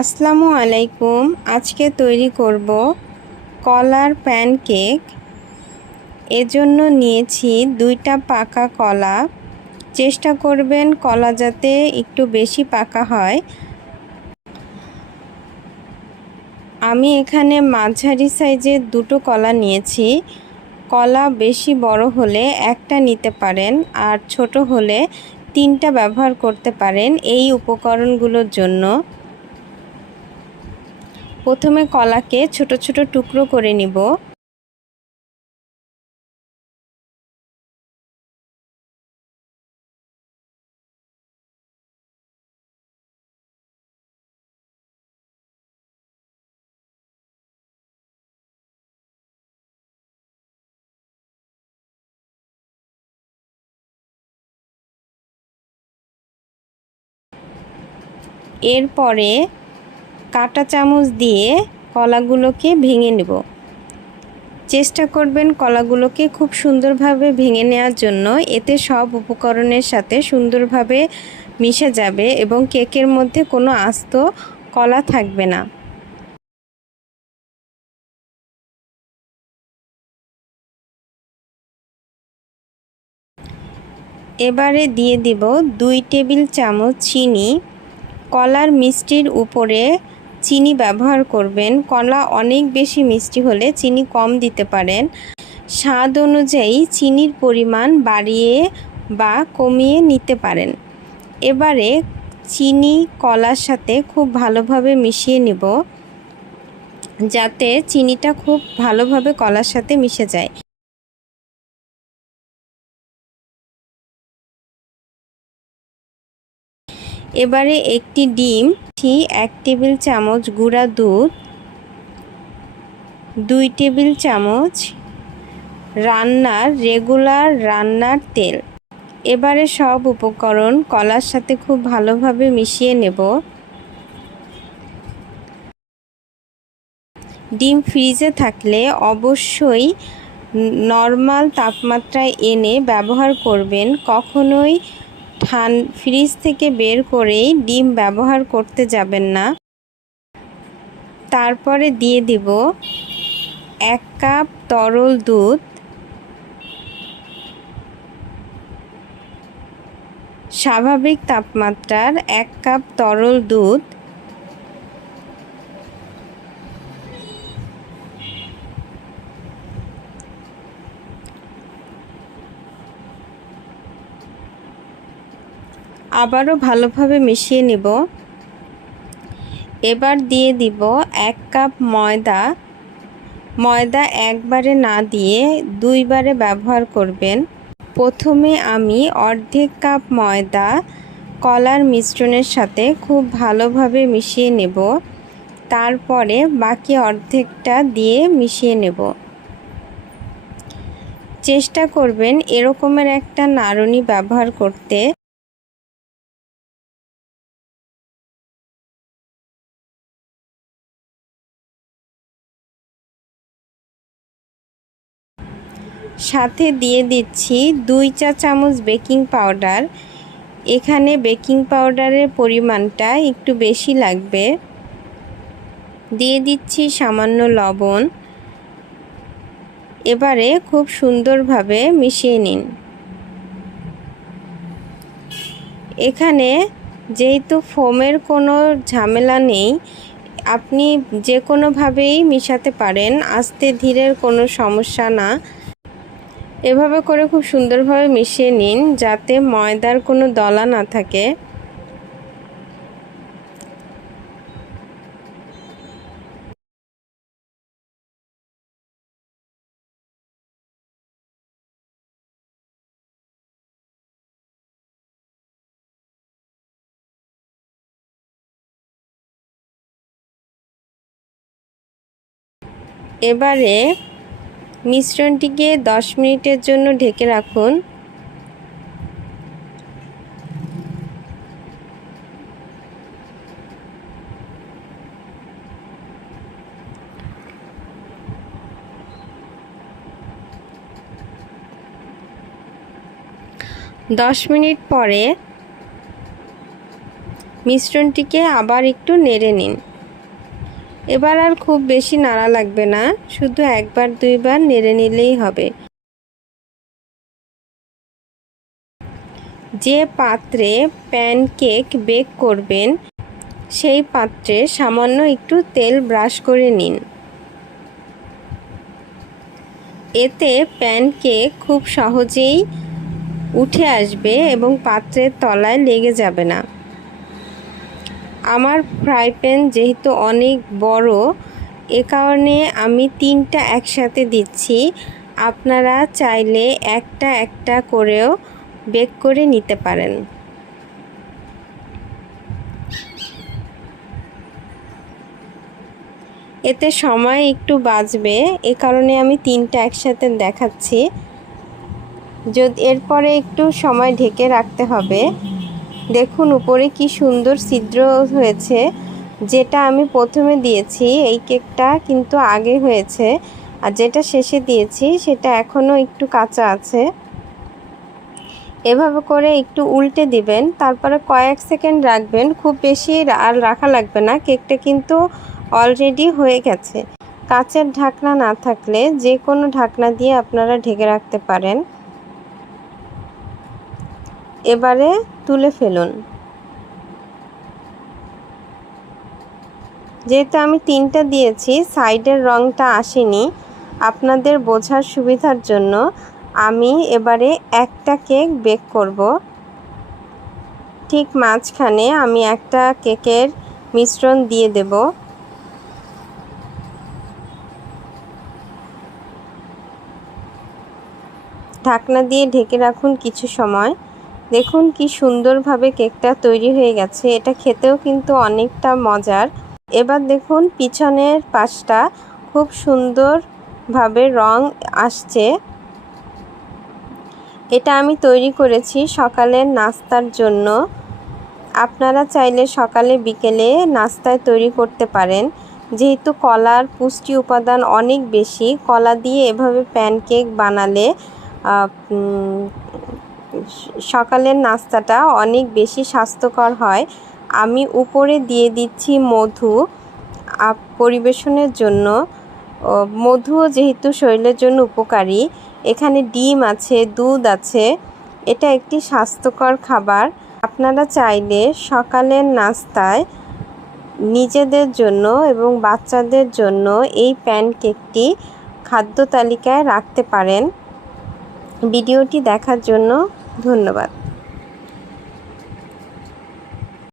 আসসালামু আলাইকুম। আজকে তৈরি করব কলার প্যানকেক। এজন্য নিয়েছি দুইটা পাকা কলা। চেষ্টা করবেন কলা যাতে একটু বেশি পাকা হয়। আমি এখানে মাঝারি সাইজের দুটো কলা নিয়েছি। কলা বেশি বড় হলে একটা নিতে পারেন আর ছোট হলে তিনটা ব্যবহার করতে পারেন এই উপকরণগুলোর জন্য। প্রথমে কলাকে ছোট ছোট টুকরো করে নিব। এরপরে কাটা চামচ দিয়ে কলাগুলোকে ভেঙে নেব। চেষ্টা করবেন কলাগুলোকে খুব সুন্দরভাবে ভেঙে নেওয়ার জন্য। এতে সব উপকরণের সাথে সুন্দরভাবে মিশে যাবে এবং কেকের মধ্যে কোনো আস্ত কলা থাকবে না। এবারে দিয়ে দিব দুই টেবিল চামচ চিনি। কলার মিষ্টির উপরে চিনি ব্যবহার করবেন। কলা অনেক বেশি মিষ্টি হলে চিনি কম দিতে পারেন। স্বাদ অনুযায়ী চিনির পরিমাণ বাড়িয়ে বা কমিয়ে নিতে পারেন। এবারে চিনি, কলার সাথে খুব ভালোভাবে মিশিয়ে নেব, যাতে চিনিটা খুব ভালোভাবে কলার সাথে মিশে যায়। এবারে একটি ডিম এক টেবিল চামচ গুঁড়া দুধ, দুই টেবিল চামচ রান্নার, রেগুলার রান্নার তেল। এবারে সব উপকরণ কলার সাথে খুব ভালোভাবে মিশিয়ে নেব। ডিম ফ্রিজে থাকলে অবশ্যই নর্মাল তাপমাত্রায় এনে ব্যবহার করবেন। কখনোই ঠান ফ্রিজ থেকে বের করেই ডিম ব্যবহার করতে যাবেন না। তারপরে দিয়ে দিব এক কাপ তরল দুধ। স্বাভাবিক তাপমাত্রার এক কাপ তরল দুধ। আবারও ভালোভাবে মিশিয়ে নিব। এবার দিয়ে দিব এক কাপ ময়দা। ময়দা একবারে না দিয়ে দুইবারে ব্যবহার করবেন। প্রথমে আমি অর্ধেক কাপ ময়দা কলার মিশ্রণের সাথে খুব ভালোভাবে মিশিয়ে নেব। তারপরে বাকি অর্ধেকটা দিয়ে মিশিয়ে নেব। চেষ্টা করবেন এরকমের একটা নাড়নি ব্যবহার করতে। সাথে দিয়ে দিচ্ছি দুই চা চামচ বেকিং পাউডার। এখানে বেকিং পাউডারের পরিমাণটা একটু বেশি লাগবে। দিয়ে দিচ্ছি সামান্য লবণ। এবারে খুব সুন্দরভাবে মিশিয়ে নিন। এখানে যেহেতু ফোমের কোনো ঝামেলা নেই, আপনি যে কোনোভাবেই মিশাতে পারেন, আস্তে ধীরের কোনো সমস্যা না। এভাবে করে খুব সুন্দরভাবে মিশিয়ে নিন যাতে ময়দার কোনো দলা না থাকে। এবারে মিশ্রণটিকে দশ মিনিটের জন্য ঢেকে রাখুন। দশ মিনিট পরে মিশ্রণটিকে আবার একটু নেড়ে নিন। এবার আর খুব বেশি নাড়া লাগবে না, শুধু একবার দুইবার নেড়ে নিলেই হবে। যে পাত্রে প্যানকেক বেক করবেন, সেই পাত্রে সামান্য একটু তেল ব্রাশ করে নিন। এতে প্যানকেক খুব সহজেই উঠে আসবে এবং পাত্রের তলায় লেগে যাবে না। আমার ফ্রাই প্যান যেহেতু অনেক বড়, এ কারণে আমি তিনটা একসাথে দিচ্ছি। আপনারা চাইলে একটা একটা করেও বেক করে নিতে পারেন। এতে সময় একটু বাঁচবে, এ কারণে আমি তিনটা একসাথে দেখাচ্ছি। যদি, এরপরে একটু সময় ঢেকে রাখতে হবে। দেখুন উপরে কি সুন্দর ছিদ্র হয়েছে, যেটা আমি প্রথমে দিয়েছি। এই কেকটা কিন্তু আগে হয়েছে, আর যেটা শেষে দিয়েছি সেটা এখনও একটু কাঁচা আছে। এভাবে করে একটু উল্টে দিবেন, তারপরে কয়েক সেকেন্ড রাখবেন। খুব বেশি আর রাখা লাগবে না, কেকটা কিন্তু অলরেডি হয়ে গেছে। কাচের ঢাকনা না থাকলে যে কোনো ঢাকনা দিয়ে আপনারা ঢেকে রাখতে পারেন। এবারে তুলে ফেলুন। যেহেতু আমি তিনটা দিয়েছি, সাইডের রঙটা আসেনি, আপনাদের বোঝার সুবিধার জন্য আমি এবারে একটা কেক বেক করব। ঠিক মাঝখানে আমি একটা কেকের মিশ্রণ দিয়ে দেব। ঢাকনা দিয়ে ঢেকে রাখুন কিছু সময়। দেখুন কি সুন্দরভাবে কেকটা তৈরি হয়ে গেছে। এটা খেতেও কিন্তু অনেকটা মজার। এবার দেখুন পিছনের পাশটা খুব সুন্দরভাবে রং আসছে। এটা আমি তৈরি করেছি সকালের নাস্তার জন্য। আপনারা চাইলে সকালে বিকেলে নাস্তায় তৈরি করতে পারেন। যেহেতু কলার পুষ্টি উপাদান অনেক বেশি, কলা দিয়ে এভাবে প্যানকেক বানালে সকালের নাস্তাটা অনেক বেশি স্বাস্থ্যকর হয়। আমি উপরে দিয়ে দিচ্ছি মধু পরিবেশনের জন্য। মধুও যেহেতু শরীরের জন্য উপকারী, এখানে ডিম আছে, দুধ আছে, এটা একটি স্বাস্থ্যকর খাবার। আপনারা চাইলে সকালের নাস্তায় নিজেদের জন্য এবং বাচ্চাদের জন্য এই প্যানকেকটি খাদ্য তালিকায় রাখতে পারেন। ভিডিওটি দেখার জন্য ধন্যবাদ।